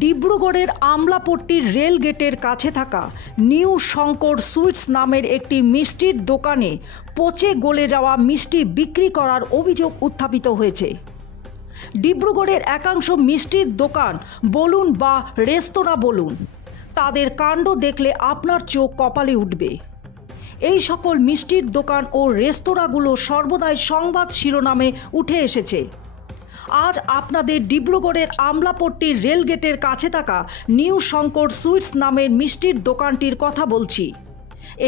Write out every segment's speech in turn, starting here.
ডিব্রুগড়ের আমলাপট্টির rail গেটের কাছে থাকা নিউ শঙ্কর সুইটস নামের একটি মিষ্টির দোকানে পচে গলে যাওয়া মিষ্টি বিক্রি করার অভিযোগ উত্থাপিত হয়েছে। ডিব্রুগড়ের একাংশ মিষ্টির দোকান বলুন বা রেস্তোরাঁ বলুন, তাদের কাণ্ড দেখলে আপনার চোখ কপালে উঠবে। এই সকল মিষ্টির দোকান ও রেস্তোরাঁগুলো সর্বদাই সংবাদ শিরোনামে উঠে এসেছে। আজ আপনাদের ডিব্রুগড়ের আমলাপট্টির রেলগেটের কাছে থাকা নিউ শঙ্কর সুইটস নামের মিষ্টির দোকানটির কথা বলছি।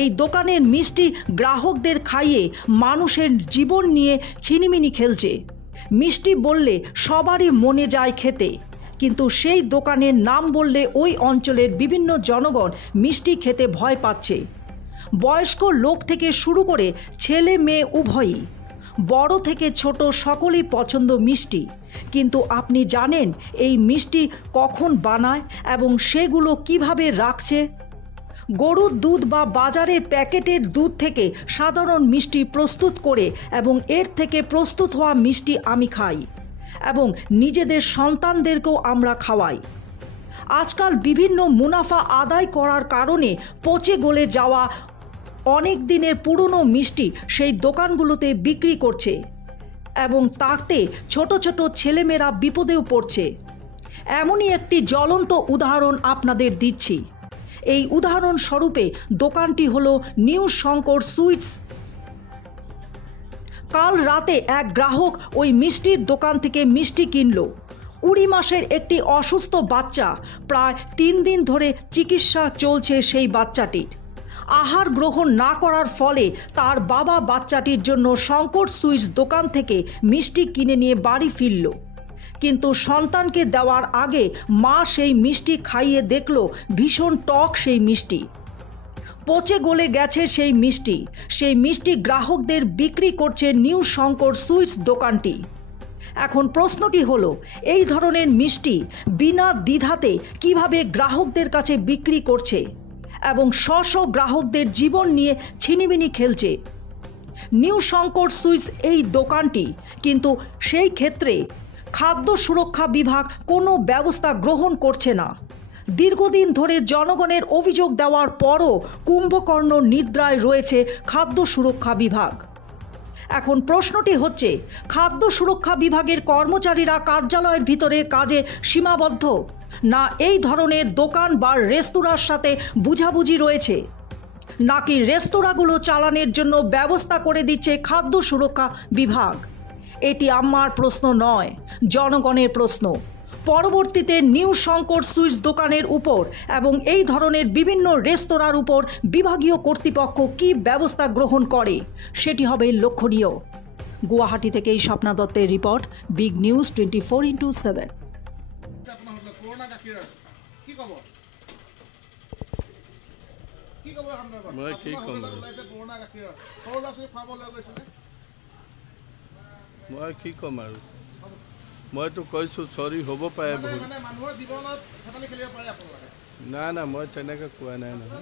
এই দোকানের মিষ্টি গ্রাহকদের খাইয়ে মানুষের জীবন নিয়ে ছিনিমিনি খেলছে। মিষ্টি বললে সবারই মনে যায় খেতে, কিন্তু সেই দোকানের নাম বললে ওই অঞ্চলের বিভিন্ন জনগণ মিষ্টি খেতে ভয় পাচ্ছে। বয়স্ক লোক থেকে শুরু করে ছেলে মেয়ে উভয়ই, বড় থেকে ছোট সকলেই পছন্দ মিষ্টি। কিন্তু আপনি জানেন এই মিষ্টি কখন বানায় এবং সেগুলো কিভাবে রাখছে? গরুর দুধ বা বাজারের প্যাকেটের দুধ থেকে সাধারণ মিষ্টি প্রস্তুত করে এবং এর থেকে প্রস্তুত হওয়া মিষ্টি আমি খাই এবং নিজেদের সন্তানদেরকেও আমরা খাওয়াই। আজকাল বিভিন্ন মুনাফা আদায় করার কারণে পচে গলে যাওয়া অনেক দিনের পুরনো মিষ্টি সেই দোকানগুলোতে বিক্রি করছে এবং তাতে ছোট ছোট ছেলেমেয়েরা বিপদেও পড়ছে। এমনই একটি জ্বলন্ত উদাহরণ আপনাদের দিচ্ছি। এই উদাহরণ স্বরূপে দোকানটি হলো নিউ শঙ্কর সুইটস। কাল রাতে এক গ্রাহক ওই মিষ্টির দোকান থেকে মিষ্টি কিনল। 20 মাসের একটি অসুস্থ বাচ্চা, প্রায় 3 দিন ধরে চিকিৎসা চলছে সেই বাচ্চাটির। আহার গ্রহণ না করার ফলে তার বাবা বাচ্চাটির জন্য শঙ্কর সুইটস দোকান থেকে মিষ্টি কিনে নিয়ে বাড়ি ফিরল। কিন্তু সন্তানকে দেওয়ার আগে মা সেই মিষ্টি খাইয়ে দেখল ভীষণ টক সেই মিষ্টি। পচে গলে গেছে সেই মিষ্টি। সেই মিষ্টি গ্রাহকদের বিক্রি করছে নিউ শঙ্কর সুইটস দোকানটি। এখন প্রশ্নটি হলো, এই ধরনের মিষ্টি বিনা দ্বিধাতে কিভাবে গ্রাহকদের কাছে বিক্রি করছে এবং শত গ্রাহকদের জীবন নিয়ে ছিনিমিনি খেলছে? নিউ শঙ্কর সুইটস এই দোকানটি, কিন্তু সেই ক্ষেত্রে খাদ্য সুরক্ষা বিভাগ কোনো ব্যবস্থা গ্রহণ করছে না। দীর্ঘদিন ধরে জনগণের অভিযোগ দেওয়ার পরও কুম্ভকর্ণ নিদ্রায় রয়েছে খাদ্য সুরক্ষা বিভাগ। এখন প্রশ্নটি হচ্ছে, খাদ্য সুরক্ষা বিভাগের কর্মচারীরা কার্যালয়ের ভিতরে কাজে সীমাবদ্ধ, না এই ধরনের দোকান বা রেস্তোরাঁর সাথে বুঝাবুঝি রয়েছে, নাকি রেস্তোরাঁগুলো চালানোর জন্য ব্যবস্থা করে দিচ্ছে খাদ্য সুরক্ষা বিভাগ? এটি আমার প্রশ্ন নয়, জনগণের প্রশ্ন। পরবর্তীতে নিউ শঙ্কর সুইটস দোকানের উপর এবং এই ধরনের বিভিন্ন রেস্তোরাঁর উপর বিভাগীয় কর্তৃপক্ষ কী ব্যবস্থা গ্রহণ করে সেটি হবে লক্ষণীয়। গুয়াহাটি থেকে এই স্বপ্না দত্তের রিপোর্ট, বিগ নিউজ 24x7। মই কি কম আৰু, মইতো কৈছোঁ চৰি হ'ব পাৰে ভুল। না না মই তেনেকৈ কোৱা নাই নহয়।